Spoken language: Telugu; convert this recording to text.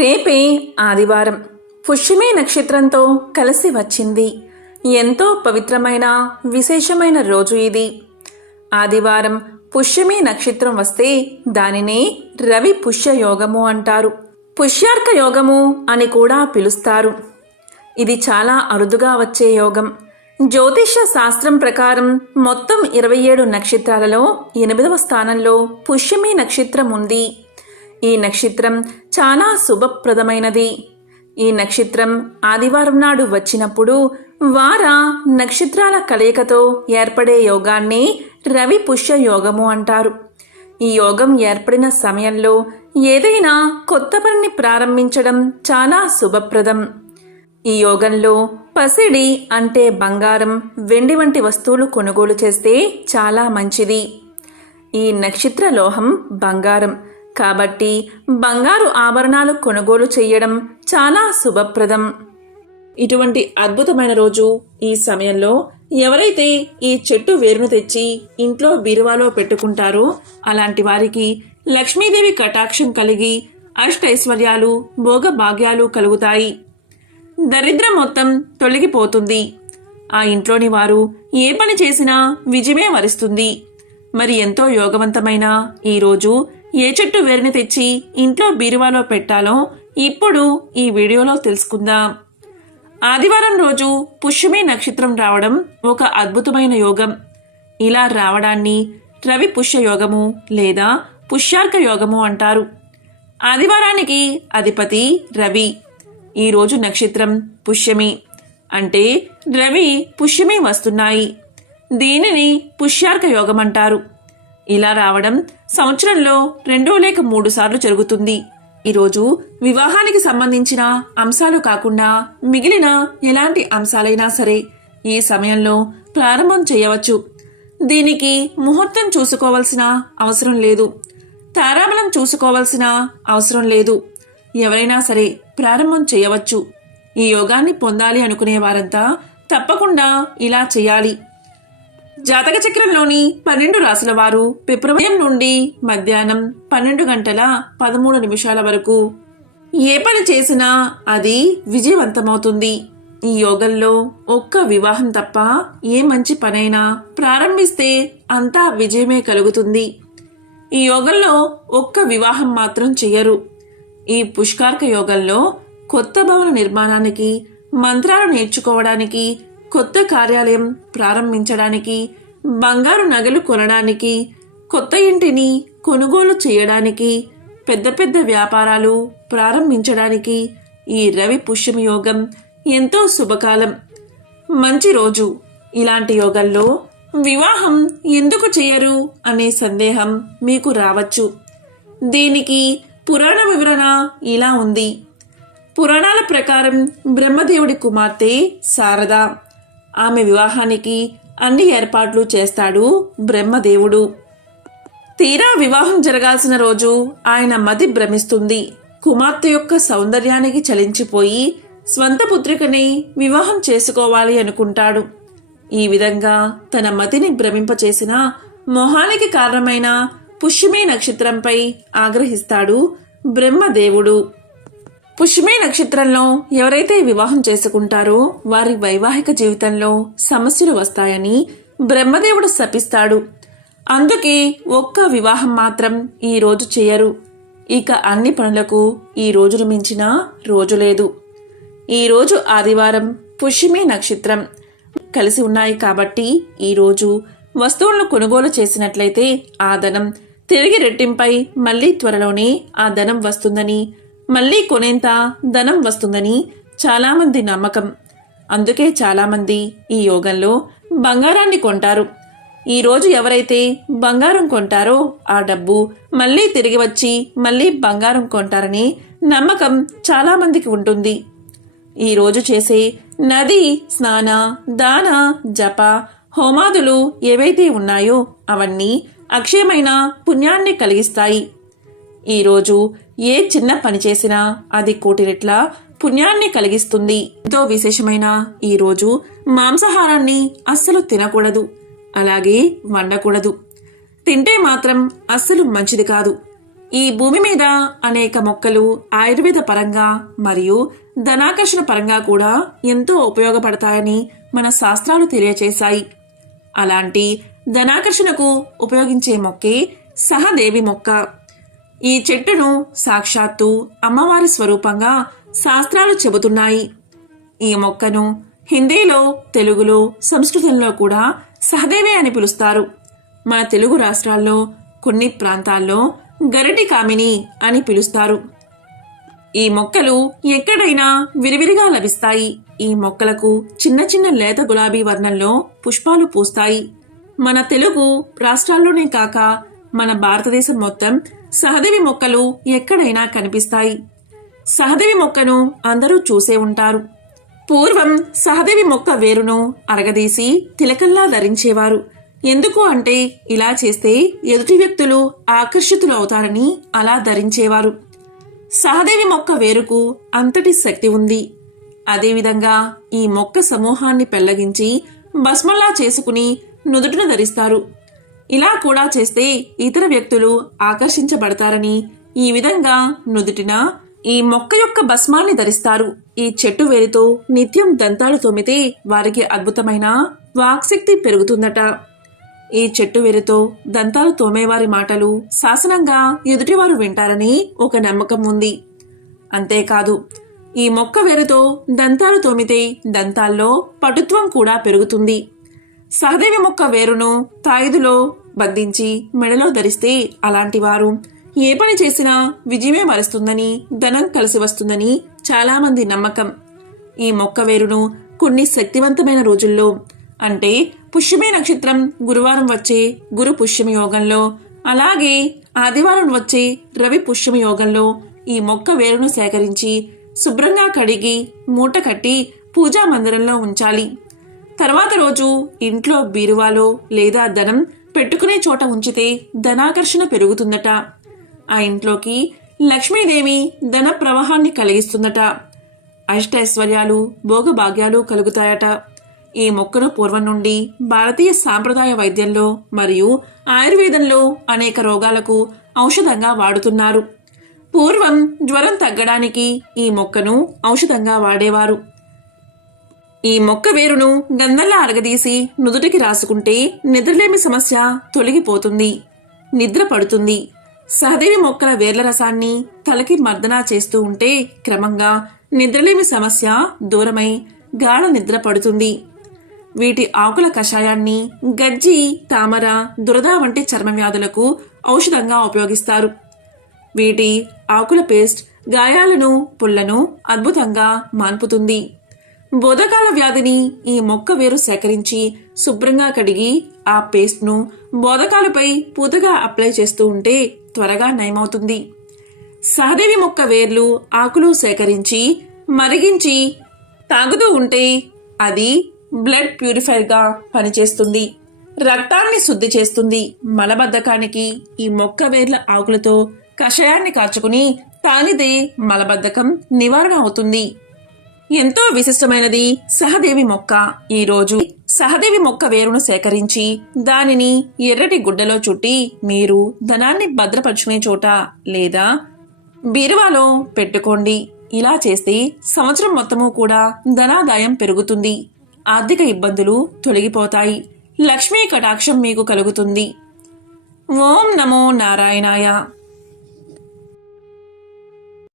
రేపే ఆదివారం పుష్యమి నక్షత్రంతో కలిసి వచ్చింది. ఎంతో పవిత్రమైన విశేషమైన రోజు ఇది. ఆదివారం పుష్యమి నక్షత్రం వస్తే దానినే రవి పుష్య యోగము అంటారు. పుష్యార్క యోగము అని కూడా పిలుస్తారు. ఇది చాలా అరుదుగా వచ్చే యోగం. జ్యోతిష శాస్త్రం ప్రకారం మొత్తం 27 నక్షత్రాలలో 8వ స్థానంలో పుష్యమి నక్షత్రం ఉంది. ఈ నక్షత్రం చాలా శుభప్రదమైనది. ఈ నక్షత్రం ఆదివారం నాడు వచ్చినప్పుడు వార నక్షత్రాల కలయికతో ఏర్పడే యోగాన్ని రవి పుష్య యోగము అంటారు. ఈ యోగం ఏర్పడిన సమయంలో ఏదైనా కొత్త పనిని ప్రారంభించడం చాలా శుభప్రదం. ఈ యోగంలో పసిడి అంటే బంగారం, వెండి వంటి వస్తువులు కొనుగోలు చేస్తే చాలా మంచిది. ఈ నక్షత్ర లోహం బంగారం కాబట్టి బంగారు ఆభరణాలు కొనుగోలు చేయడం చాలా శుభప్రదం. ఇటువంటి అద్భుతమైన రోజు ఈ సమయంలో ఎవరైతే ఈ చెట్టు వేరును తెచ్చి ఇంట్లో బీరువాలో పెట్టుకుంటారో అలాంటి వారికి లక్ష్మీదేవి కటాక్షం కలిగి అష్టైశ్వర్యాలు భోగభాగ్యాలు కలుగుతాయి. దరిద్రం మొత్తం తొలగిపోతుంది. ఆ ఇంట్లోని వారు ఏ పని చేసినా విజయమే వరిస్తుంది. మరి ఎంతో యోగవంతమైన ఈరోజు ఏ చెట్టు వేరుని తెచ్చి ఇంట్లో బీరువాలో పెట్టాలో ఇప్పుడు ఈ వీడియోలో తెలుసుకుందాం. ఆదివారం రోజు పుష్యమి నక్షత్రం రావడం ఒక అద్భుతమైన యోగం. ఇలా రావడాన్ని రవి పుష్య యోగము లేదా పుష్యార్క యోగము అంటారు. ఆదివారానికి అధిపతి రవి. ఈరోజు నక్షత్రం పుష్యమి అంటే రవి పుష్యమి వస్తున్నాయి. దీనిని పుష్యార్క యోగం అంటారు. ఇలా రావడం సంవత్సరంలో 2 లేక 3 సార్లు జరుగుతుంది. ఈరోజు వివాహానికి సంబంధించిన అంశాలు కాకుండా మిగిలిన ఎలాంటి అంశాలైనా సరే ఈ సమయంలో ప్రారంభం చేయవచ్చు. దీనికి ముహూర్తం చూసుకోవాల్సిన అవసరం లేదు. తారాబలం చూసుకోవాల్సిన అవసరం లేదు. ఎవరైనా సరే ప్రారంభం చేయవచ్చు. ఈ యోగాన్ని పొందాలి అనుకునే వారంతా తప్పకుండా ఇలా చేయాలి. జాతక చక్రంలోని 12 రాశుల వారు ఫిబ్రవరి నుండి మధ్యాహ్నం 12 గంటల 13 నిమిషాల వరకు ఏ పని చేసినా అది విజయవంతమవుతుంది. ఈ యోగంలో ఒక్క వివాహం తప్ప ఏ మంచి పనైనా ప్రారంభిస్తే అంతా విజయమే కలుగుతుంది. ఈ యోగంలో ఒక్క వివాహం మాత్రం చెయ్యరు. ఈ పుష్కార్క యోగంలో కొత్త భవన నిర్మాణానికి, మంత్రాలు నేర్చుకోవడానికి, కొత్త కార్యాలయం ప్రారంభించడానికి, బంగారు నగలు కొనడానికి, కొత్త ఇంటిని కొనుగోలు చేయడానికి, పెద్ద పెద్ద వ్యాపారాలు ప్రారంభించడానికి ఈ రవి పుష్యమి యోగం ఎంతో శుభకాలం, మంచి రోజు. ఇలాంటి యోగంలో వివాహం ఎందుకు చేయరు అనే సందేహం మీకు రావచ్చు. దీనికి పురాణ వివరణ ఇలా ఉంది. పురాణాల ప్రకారం బ్రహ్మదేవుడి కుమార్తె శారద. ఆమె వివాహానికి అన్ని ఏర్పాట్లు చేస్తాడు బ్రహ్మదేవుడు. తీరా వివాహం జరగాల్సిన రోజు ఆయన మతి భ్రమిస్తుంది. కుమార్తె యొక్క సౌందర్యానికి చలించిపోయి స్వంత పుత్రికని వివాహం చేసుకోవాలి అనుకుంటాడు. ఈ విధంగా తన మతిని భ్రమింపచేసిన మోహానికి కారణమైన పుష్యమి నక్షత్రంపై ఆగ్రహిస్తాడు బ్రహ్మదేవుడు. పుష్యమి నక్షత్రంలో ఎవరైతే వివాహం చేసుకుంటారో వారి వైవాహిక జీవితంలో సమస్యలు వస్తాయని బ్రహ్మదేవుడు శపిస్తాడు. అందుకే ఒక్క వివాహం మాత్రం ఈ రోజు చేయరు. ఇక అన్ని పనులకు ఈ రోజును మించిన రోజు లేదు. ఈ రోజు ఆదివారం, పుష్యమి నక్షత్రం కలిసి ఉన్నాయి కాబట్టి ఈ రోజు వస్తువులను కొనుగోలు చేసినట్లయితే ఆ ధనం తిరిగి రెట్టింపై మళ్లీ త్వరలోనే ఆ ధనం వస్తుందని, మళ్లీ కొనేంత ధనం వస్తుందని చాలామంది నమ్మకం. అందుకే చాలామంది ఈ యోగంలో బంగారాన్ని కొంటారు. ఈరోజు ఎవరైతే బంగారం కొంటారో ఆ డబ్బు మళ్లీ తిరిగి వచ్చి మళ్లీ బంగారం కొంటారని నమ్మకం చాలామందికి ఉంటుంది. ఈరోజు చేసే నది స్నాన, దాన, జప, హోమాదులు ఏవైతే ఉన్నాయో అవన్నీ అక్షయమైన పుణ్యాన్ని కలిగిస్తాయి. ఈరోజు ఏ చిన్న పని చేసినా అది 1,000 రెట్ల పుణ్యాన్ని కలిగిస్తుంది. ఎంతో విశేషమైన ఈ రోజు మాంసాహారాన్ని అస్సలు తినకూడదు, అలాగే వండకూడదు. తింటే మాత్రం అస్సలు మంచిది కాదు. ఈ భూమి మీద అనేక మొక్కలు ఆయుర్వేద పరంగా మరియు ధనాకర్షణ పరంగా కూడా ఎంతో ఉపయోగపడతాయని మన శాస్త్రాలు తెలియచేశాయి. అలాంటి ధనాకర్షణకు ఉపయోగించే మొక్కే సహదేవి మొక్క. ఈ చెట్టును సాక్షాత్తు అమ్మవారి స్వరూపంగా శాస్త్రాలు చెబుతున్నాయి. ఈ మొక్కను హిందీలో, తెలుగులో, సంస్కృతంలో కూడా సహదేవి అని పిలుస్తారు. మన తెలుగు రాష్ట్రాల్లో కొన్ని ప్రాంతాల్లో గరటి కామిని అని పిలుస్తారు. ఈ మొక్కలు ఎక్కడైనా విరివిరిగా లభిస్తాయి. ఈ మొక్కలకు చిన్న చిన్న లేత గులాబీ వర్ణంలో పుష్పాలు పూస్తాయి. మన తెలుగు రాష్ట్రాల్లోనే కాక మన భారతదేశం మొత్తం సహదేవి మొక్కలు ఎక్కడైనా కనిపిస్తాయి. సహదేవి మొక్కను అందరూ చూసే ఉంటారు. పూర్వం సహదేవి మొక్క వేరును అరగదీసి తిలకల్లా ధరించేవారు. ఎందుకు అంటే ఇలా చేస్తే ఎదుటి వ్యక్తులు ఆకర్షితులు అవుతారని అలా ధరించేవారు. సహదేవి మొక్క వేరుకు అంతటి శక్తి ఉంది. అదేవిధంగా ఈ మొక్క సమూహాన్ని పెళ్లగించి భస్మంలా చేసుకుని నుదుటిన ధరిస్తారు. ఇలా కూడా చేస్తే ఇతర వ్యక్తులు ఆకర్షించబడతారని ఈ విధంగా నుదుటిన ఈ మొక్క యొక్క భస్మాన్ని ధరిస్తారు. ఈ చెట్టు వేరుతో నిత్యం దంతాలు తోమితే వారికి అద్భుతమైన వాక్శక్తి పెరుగుతుందట. ఈ చెట్టు వేరుతో దంతాలు తోమేవారి మాటలు శాసనంగా ఎదుటివారు వింటారని ఒక నమ్మకం ఉంది. అంతేకాదు, ఈ మొక్క వేరుతో దంతాలు తోమితే దంతాల్లో పటుత్వం కూడా పెరుగుతుంది. సహదేవి మొక్క వేరును తాయిదులో బంధించి మెడలో ధరిస్తే అలాంటి వారు ఏ పని చేసినా విజయమే వరిస్తుందని, ధనం కలిసి వస్తుందని చాలామంది నమ్మకం. ఈ మొక్క వేరును కొన్ని శక్తివంతమైన రోజుల్లో అంటే పుష్యమి నక్షత్రం గురువారం వచ్చే గురు పుష్యమి యోగంలో, అలాగే ఆదివారం వచ్చే రవి పుష్యమి యోగంలో ఈ మొక్క వేరును సేకరించి శుభ్రంగా కడిగి మూట కట్టి పూజా మందిరంలో ఉంచాలి. తర్వాత రోజు ఇంట్లో బీరువాలో లేదా ధనం పెట్టుకునే చోట ఉంచితే ధనాకర్షణ పెరుగుతుందట. ఆ ఇంట్లోకి లక్ష్మీదేవి ధన ప్రవాహాన్ని కలిగిస్తుందట. అష్టైశ్వర్యాలు, భోగభాగ్యాలు కలుగుతాయట. ఈ మొక్కను పూర్వం నుండి భారతీయ సాంప్రదాయ వైద్యంలో మరియు ఆయుర్వేదంలో అనేక రోగాలకు ఔషధంగా వాడుతున్నారు. పూర్వం జ్వరం తగ్గడానికి ఈ మొక్కను ఔషధంగా వాడేవారు. ఈ మొక్క వేరును గంధంలా అరగదీసి నుదుటికి రాసుకుంటే నిద్రలేమి సమస్య తొలగిపోతుంది, నిద్ర పడుతుంది. సహదేవి మొక్కల వేర్ల రసాన్ని తలకి మర్దనా చేస్తూ ఉంటే క్రమంగా నిద్రలేమి సమస్య దూరమై గాఢ నిద్ర పడుతుంది. వీటి ఆకుల కషాయాన్ని గజ్జి, తామర, దురద వంటి చర్మ వ్యాధులకు ఔషధంగా ఉపయోగిస్తారు. వీటి ఆకుల పేస్ట్ గాయాలను, పుళ్లను అద్భుతంగా మాన్పుతుంది. బోధకాల వ్యాధిని ఈ మొక్క వేరు సేకరించి శుభ్రంగా కడిగి ఆ పేస్ట్ను బోధకాలపై పూతగా అప్లై చేస్తూ ఉంటే త్వరగా నయమవుతుంది. సహదేవి మొక్క వేర్లు, ఆకులు సేకరించి మరిగించి తాగుతూ ఉంటే అది బ్లడ్ ప్యూరిఫైర్గా పనిచేస్తుంది, రక్తాన్ని శుద్ధి చేస్తుంది. మలబద్ధకానికి ఈ మొక్క వేర్ల ఆకులతో కషాయాన్ని కాచుకుని తాగితే మలబద్ధకం నివారణ అవుతుంది. ఎంతో విశిష్టమైనది సహదేవి మొక్క. ఈరోజు సహదేవి మొక్క వేరును సేకరించి దానిని ఎర్రటి గుడ్డలో చుట్టి మీరు ధనాన్ని భద్రపరుచుకునే చోట లేదా బీరువాలో పెట్టుకోండి. ఇలా చేస్తే సంవత్సరం మొత్తము కూడా ధనాదాయం పెరుగుతుంది, ఆర్థిక ఇబ్బందులు తొలగిపోతాయి, లక్ష్మీ కటాక్షం మీకు కలుగుతుంది. ఓం నమో నారాయణాయ.